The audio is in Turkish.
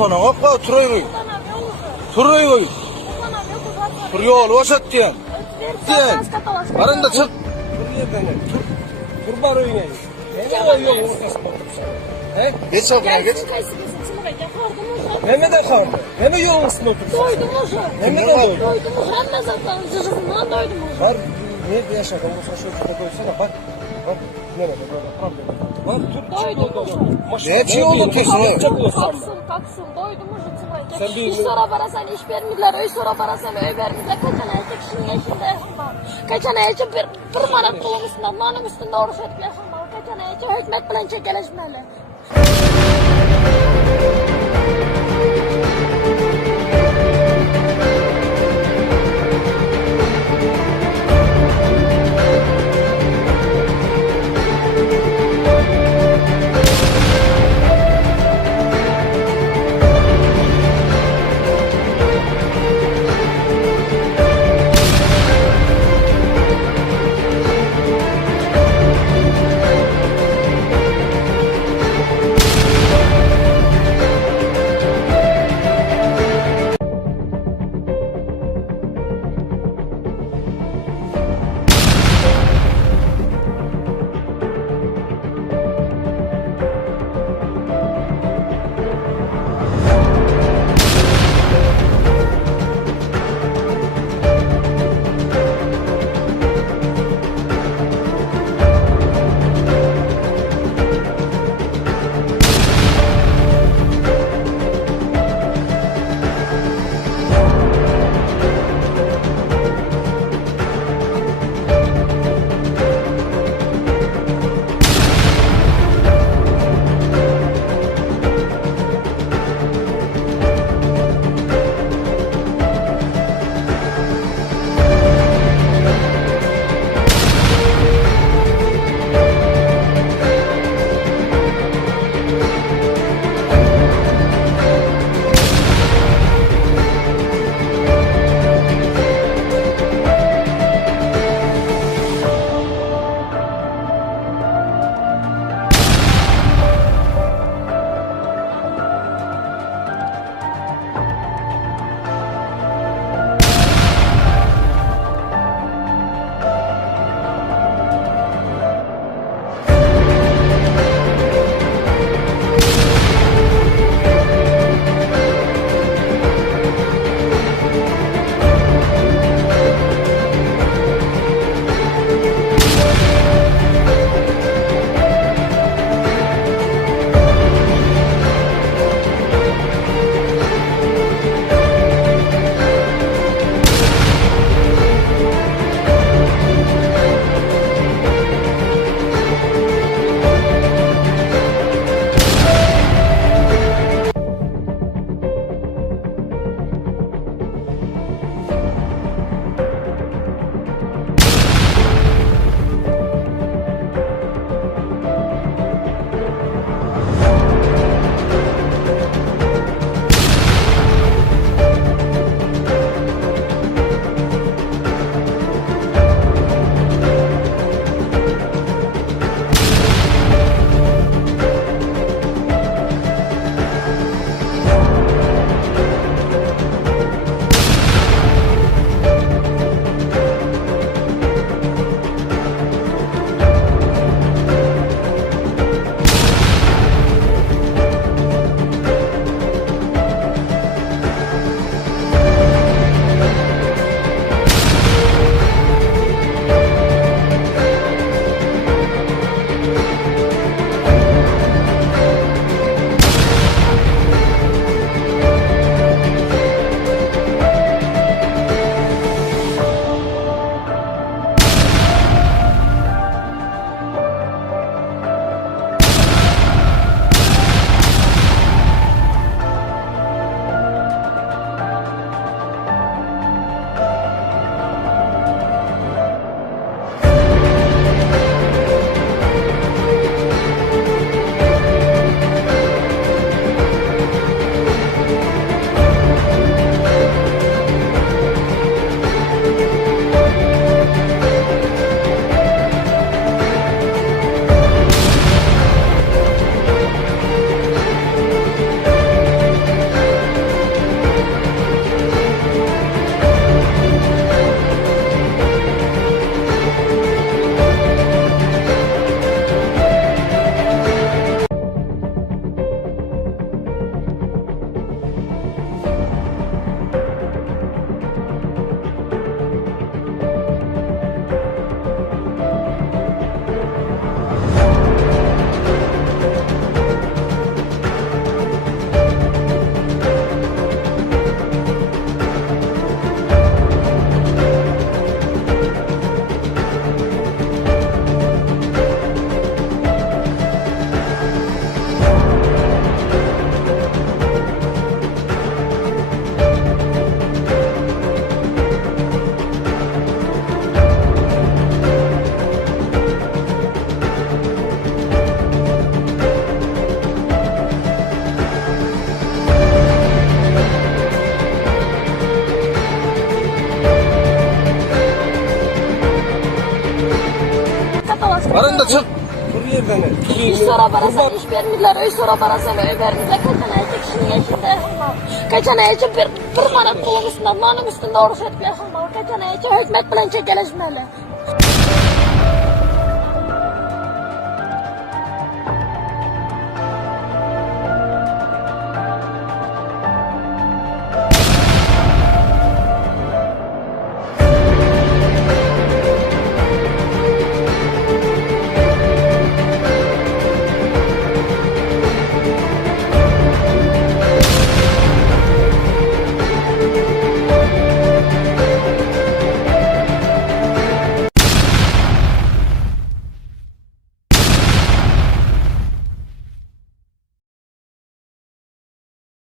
tona hoppa turayı. Turayı. Tur yol başat diyen. Diyen. Aranda çık. Tur bar oynayın. Ne yok he? Geç abla geç. Mehmet Akan. Mehmet yolun üstünde otursun. Doydum hocam. Mehmet Akan. Doydum hocam. Ben zaten cızızından doydum hocam. Var ne yaşadın? Bu sosyal medyada koysana bak. Bak ne var böyle problem. Var tur. Doydum hocam. Ne çiğ oldu diyorsun oğlum? Kalksın. Doydum hocam. İş sonra barasan iş vermirler. Öy sonra barasan öy vermirler. Kaçan ayçı kişinin yaşında yaşamalı. Kaçan ayçı bir marak kulun üstünde. Allah'ın üstünde oruç edip yaşamalı. Kaçan ayçı hükmet bilen çekeleşmeli. katavaşka. Barın da çık. Dur yerden. İş sonra barasan iş vermirler, öy sonra barasan öy vermirler. Kaçan ayıcı kişinin yaşında. Kaçan ayıcı bir marat kulun üstünde, nanın üstünde oruç etmeye. Kaçan ayıcı hizmet bilen çekeleşmeli.